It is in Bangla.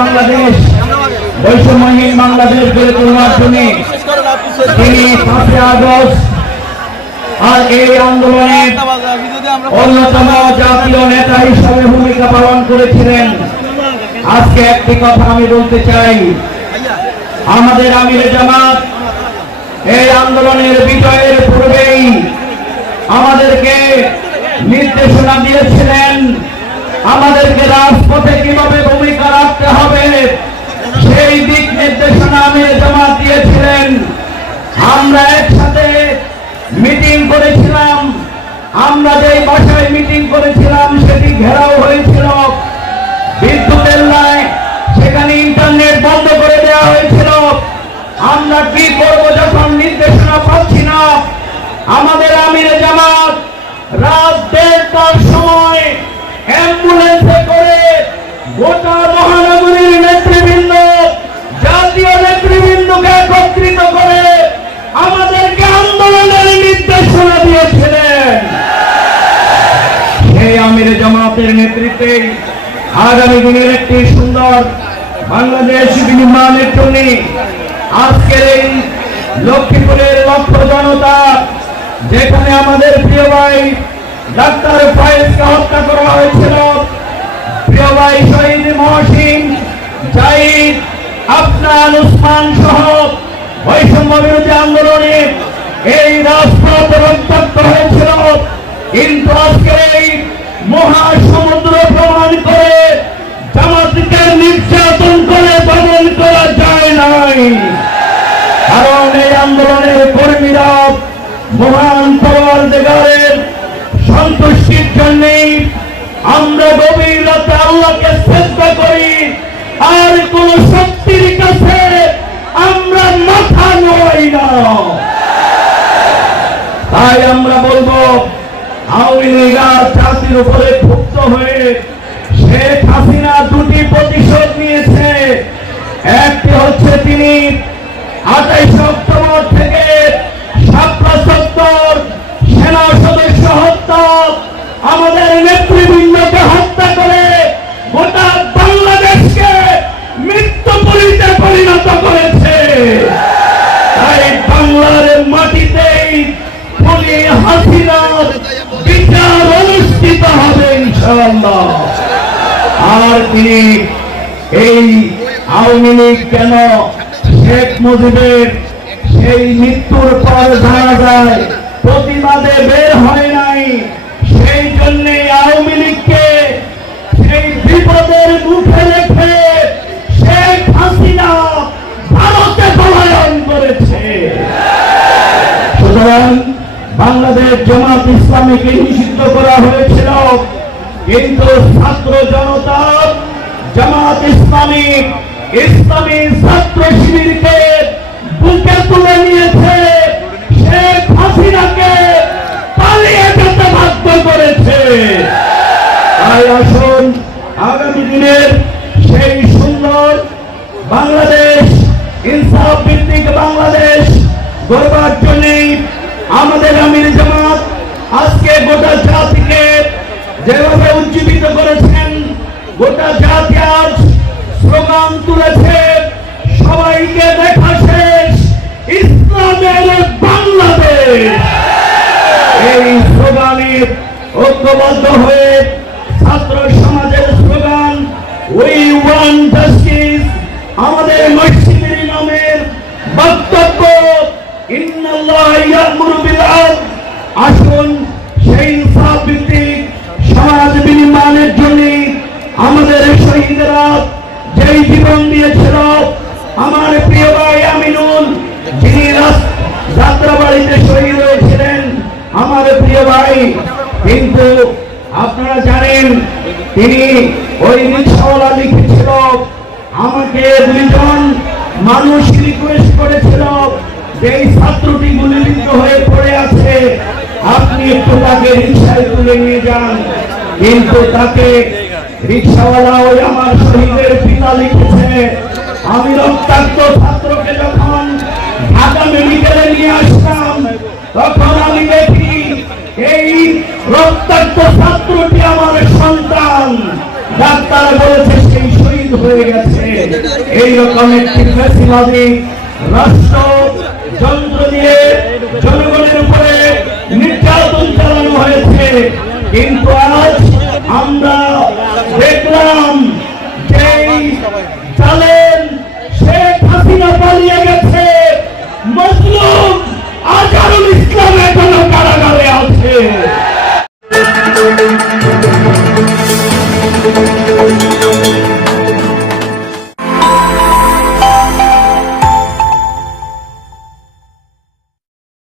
বাংলাদেশ, বৈষম্যহীন বাংলাদেশ গড়ে তোলার জন্য তিনি আগস্ট আর এই অন্যতম জাতীয় নেতা হিসাবে ভূমিকা পালন করেছিলেন। আজকে একটি কথা আমি বলতে চাই। আমাদের আমির জামাত, এই আন্দোলনের বিজয়ের পূর্বেই আমাদেরকে নির্দেশনা দিয়েছিলেন আমাদেরকে রাজপথে কীভাবে ভূমিকা রাখতে হবে? সেই দিক নির্দেশনা আমির জামাত দিয়েছিলেন। আমরা একসাথে মিটিং করেছিলাম। আমরা যেই বাসায় মিটিং করেছিলাম, সেটি ঘেরাও হয়েছিল। বিদ্যুতের লাইন সেখানে ইন্টারনেট বন্ধ করে দেওয়া হয়েছিল। আমরা কি করব যখন নির্দেশনা পাচ্ছি না? আমাদের আমিরে জামাত রাত একত্রিত করে আমাদেরকে আন্দোলনের নির্দেশনা দিয়েছিলেন। সেই আমির জামাতের নেতৃত্বে আগামী দিনের একটি সুন্দর বাংলাদেশ বিনির্মাণের জন্য আজকের এই লক্ষ্মীপুরের লক্ষ জনতা, যেখানে আমাদের প্রিয় ভাই ডাক্তার ফয়েজকে হত্যা করা হয়েছিল। প্রিয় ভাই শহীদ মহসিন, জাহিদ আফনান উসমান সহ বৈষম্য বিরোধী আন্দোলনে এই রক্তাক্ত হয়েছিল। কিন্তু আজকে এই মহাসমুদ্র প্রমাণ করে জামাতকে নির্যাতন করে দমন করা যায় নাই। কারণ এই আন্দোলনের কর্মীরা মহান পরওয়ার দেগারের সন্তুষ্টির জন্য আমরা গভীর রাতে আল্লাহকে শ্রদ্ধা করি। আর কোন শক্তির কাছে নই না তাই আমরা বলব, আওয়ামী উপরে ক্ষুব্ধ হয়ে শেখ হাসিনা দুটি প্রতিশোধ নিয়েছে। একটি হচ্ছে তিনি আঠাইশ অক্টোবর থেকে শাপলা সত্তর সেনা সদস্য হত্যা, আমাদের নেতৃবৃন্দকে বিচার অনুষ্ঠিত হবে আর তিনি এই আওয়ামী লীগ কেন শেখ মুজিবের সেই মৃত্যুর পর জানা যায়? প্রতিবাদে বের হয় নাই। সেই জন্য আওয়ামী জামাত ইসলামীকে নিষিদ্ধ করা হয়েছিল। কিন্তু ছাত্র জনতা, জামাত ইসলামী ইসলামী ছাত্র শিবিরকে বুকে তুলে নিয়েছে। শেখ হাসিনাকে পালিয়ে যেতে বাধ্য করেছে। তাই আসুন, আগামী দিনের সেই সুন্দর বাংলাদেশ, ইনসাফ ভিত্তিক বাংলাদেশ গড়বার জন্য আমাদের আমির জামাত আজকে গোটা জাতিকে যেভাবে উজ্জীবিত করেছেন, গোটা জাতি আজ স্লোগান তুলেছে, সবাইকে দেখা শেষ, ইসলামের বাংলাদেশ। এই স্লোগানে ঐক্যবদ্ধ হয়ে ছাত্র সমাজের স্লোগান উই ওয়ান জাস্টিস আমাদের মসজিদের আসুন সেই ভিত্তিক সমাজ বিনির্মাণের জন্য আমাদের শহীদরা যেই জীবন দিয়েছিল, আমার প্রিয় ভাই আমিনুল, যিনি যাত্রাবাড়িতে শহীদ হয়েছিলেন, আমার প্রিয় ভাই। কিন্তু আপনারা জানেন, তিনি ওই রিক্সাওয়ালা লিখেছিল, আমাকে দুইজন মানুষ রিকোয়েস্ট এই ছাত্রটি গুলিবিদ্ধ হয়ে পড়ে আছে। আপনি একটু তাকে রিক্সায় তুলে নিয়ে যান। কিন্তু তাকে রিক্সাওয়ালা ওই আমার শহীদের পিতা লিখেছে, আমি রক্তাক্ত ছাত্রকে যখন ঢাকা মেডিকেলে নিয়ে আসলাম তখন আমি দেখি এই রক্তাক্ত ছাত্রটি আমার সন্তান। ডাক্তার বলেছে, সেই শহীদ হয়ে গেছে। এইরকম একটি রাষ্ট্র কিন্তু আজ আমরা